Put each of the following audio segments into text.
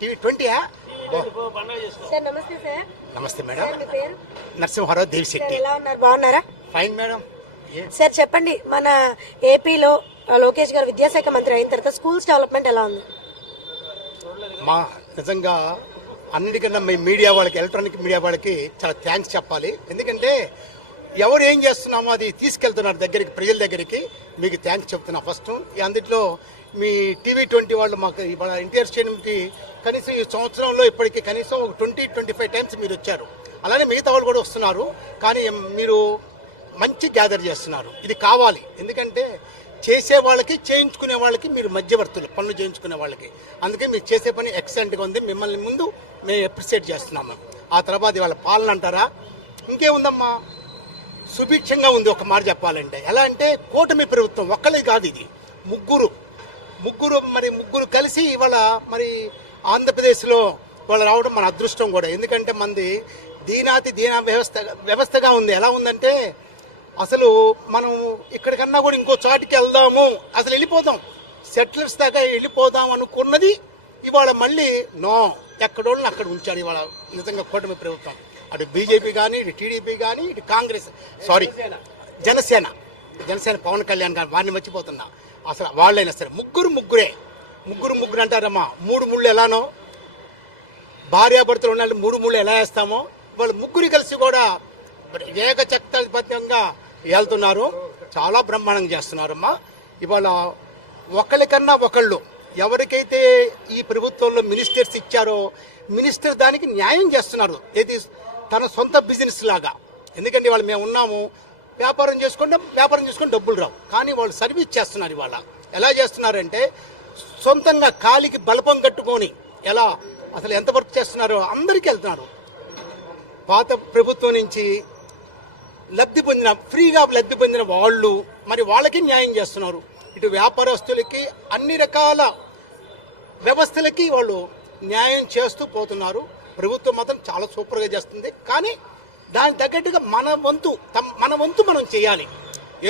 TV 20 sir నమస్తే sir. నమస్తే madam. మీ పేరు? నరసింహారావు దేవిశెట్టి. ఎలా ఉన్నారు? బాగున్నారా? Fine madam. సార్ చెప్పండి, మన ఏపీలో లోకేష్ గారు విద్యాశాఖ మంత్రి అయిన తర్వాత స్కూల్స్ డెవలప్మెంట్ ఎలా ఉంది? మా నిజంగా అన్నిటికన్నా మీ మీడియా వాళ్ళకి, ఎలక్ట్రానిక్ మీడియా వాళ్ళకి చాలా థ్యాంక్స్ చెప్పాలి. ఎందుకంటే ఎవరు ఏం చేస్తున్నామో అది తీసుకెళ్తున్నారు దగ్గరికి, ప్రజల దగ్గరికి. మీకు థ్యాంక్స్ చెప్తున్నా ఫస్ట్. అందులో మీ టీవీ 20 వాళ్ళు మాకు ఇవాళ ఎన్టీఆర్ స్టేడియంకి కనీసం ఈ సంవత్సరంలో ఇప్పటికీ కనీసం ఒక 20-25 టైమ్స్ మీరు వచ్చారు. అలానే మిగతా వాళ్ళు కూడా వస్తున్నారు. కానీ మీరు మంచి గ్యాదర్ చేస్తున్నారు. ఇది కావాలి. ఎందుకంటే చేసే వాళ్ళకి, చేయించుకునే వాళ్ళకి మీరు మధ్యవర్తులు, పనులు చేయించుకునే వాళ్ళకి. అందుకే మీరు చేసే పని ఎక్సలెంట్గా ఉంది. మిమ్మల్ని ముందు మేము అప్రిషియేట్ చేస్తున్నాము. ఆ తర్వాత ఇవాళ పాలన అంటారా, ఇంకేముందమ్మా, సుభిక్షంగా ఉంది. ఒక మాట చెప్పాలంటే ఎలా అంటే కూటమి ప్రభుత్వం ఒక్కళ్ళే కాదు, ఇది ముగ్గురు కలిసి ఇవాళ మరి ఆంధ్రప్రదేశ్లో వాళ్ళు రావడం మన అదృష్టం కూడా. ఎందుకంటే మనది దీనాతి దీన వ్యవస్థగా ఉంది. ఎలా ఉందంటే అసలు మనం ఇక్కడికన్నా కూడా ఇంకో చాటుకి వెళ్దాము, అసలు వెళ్ళిపోదాం, సెటిలర్స్ దాకా వెళ్ళిపోదాం అనుకున్నది ఇవాళ మళ్ళీ నో, ఎక్కడోళ్ళని అక్కడ ఉంచాడు ఇవాళ నిజంగా కూటమి ప్రభుత్వం. అటు బీజేపీ కానీ, ఇటు టీడీపీ కానీ, ఇటు కాంగ్రెస్, జనసేన పవన్ కళ్యాణ్ గారు, వారిని మర్చిపోతున్నా. అసలు వాళ్ళైనా సరే ముగ్గురు అంటారమ్మా. 3 ముళ్ళు ఎలానో భార్యాభర్తలు ఉన్న 3 ముళ్ళు ఎలా వేస్తామో వాళ్ళు ముగ్గురు కలిసి కూడా ఏకచక్రపథంగా వెళ్తున్నారు. చాలా బ్రహ్మాండంగా చేస్తున్నారమ్మా. ఇవాళ ఒకళ్ళకన్నా ఒకళ్ళు ఎవరికైతే ఈ ప్రభుత్వంలో మినిస్టర్స్ ఇచ్చారో మినిస్టర్ దానికి న్యాయం చేస్తున్నారు. ఏది తన సొంత బిజినెస్ లాగా. ఎందుకంటే వాళ్ళు మేము ఉన్నాము, వ్యాపారం చేసుకొని డబ్బులు రావు, కానీ వాళ్ళు సర్వీస్ చేస్తున్నారు. ఇవాళ ఎలా చేస్తున్నారంటే సొంతంగా కాలికి బలపం కట్టుకొని ఎలా అసలు ఎంత వర్క్ చేస్తున్నారో అందరికీ వెళ్తున్నారు. పాత ప్రభుత్వం నుంచి ఫ్రీగా లబ్ధి పొందిన వాళ్ళు మరి వాళ్ళకి న్యాయం చేస్తున్నారు. ఇటు వ్యాపారస్తులకి, అన్ని రకాల వ్యవస్థలకి వాళ్ళు న్యాయం చేస్తూ పోతున్నారు. ప్రభుత్వం మాత్రం చాలా సూపర్గా చేస్తుంది. కానీ దానికి తగ్గట్టుగా మన వంతు మనం చేయాలి.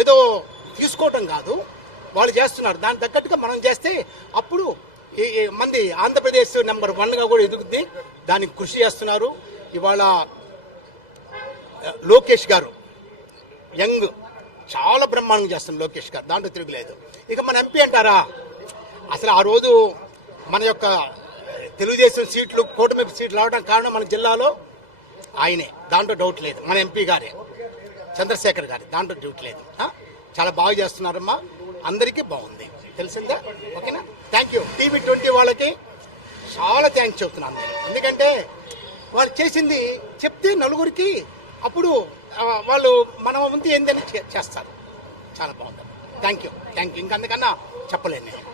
ఏదో తీసుకోవటం కాదు, వాళ్ళు చేస్తున్నారు. దానికి తగ్గట్టుగా మనం చేస్తే అప్పుడు మంది ఆంధ్రప్రదేశ్ నెంబర్ 1గా కూడా ఎదుగుద్ది. దానికి కృషి చేస్తున్నారు. ఇవాళ లోకేష్ గారు యంగ్, చాలా బ్రహ్మాండంగా చేస్తున్నారు లోకేష్ గారు, దాంట్లో తిరుగులేదు. ఇక మన ఎంపీ అంటారా, అసలు ఆ రోజు మన యొక్క తెలుగుదేశం సీట్లు, కూటమి సీట్లు రావడం కారణం మన జిల్లాలో ఆయనే, దాంట్లో డౌట్ లేదు. మన ఎంపీ గారే, చంద్రశేఖర్ గారి, దాంట్లో డౌట్ లేదు. చాలా బాగా చేస్తున్నారమ్మా, అందరికీ బాగుంది. తెలిసిందా? ఓకేనా? Thank you. టీవీ 20 వాళ్ళకి చాలా థ్యాంక్స్ చెప్తున్నాను నేను. ఎందుకంటే వాళ్ళు చేసింది చెప్తే నలుగురికి అప్పుడు వాళ్ళు మన వంతు ఏందని చేస్తారు. చాలా బాగుంది. Thank you. ఇంకందుకన్నా చెప్పలేను నేను.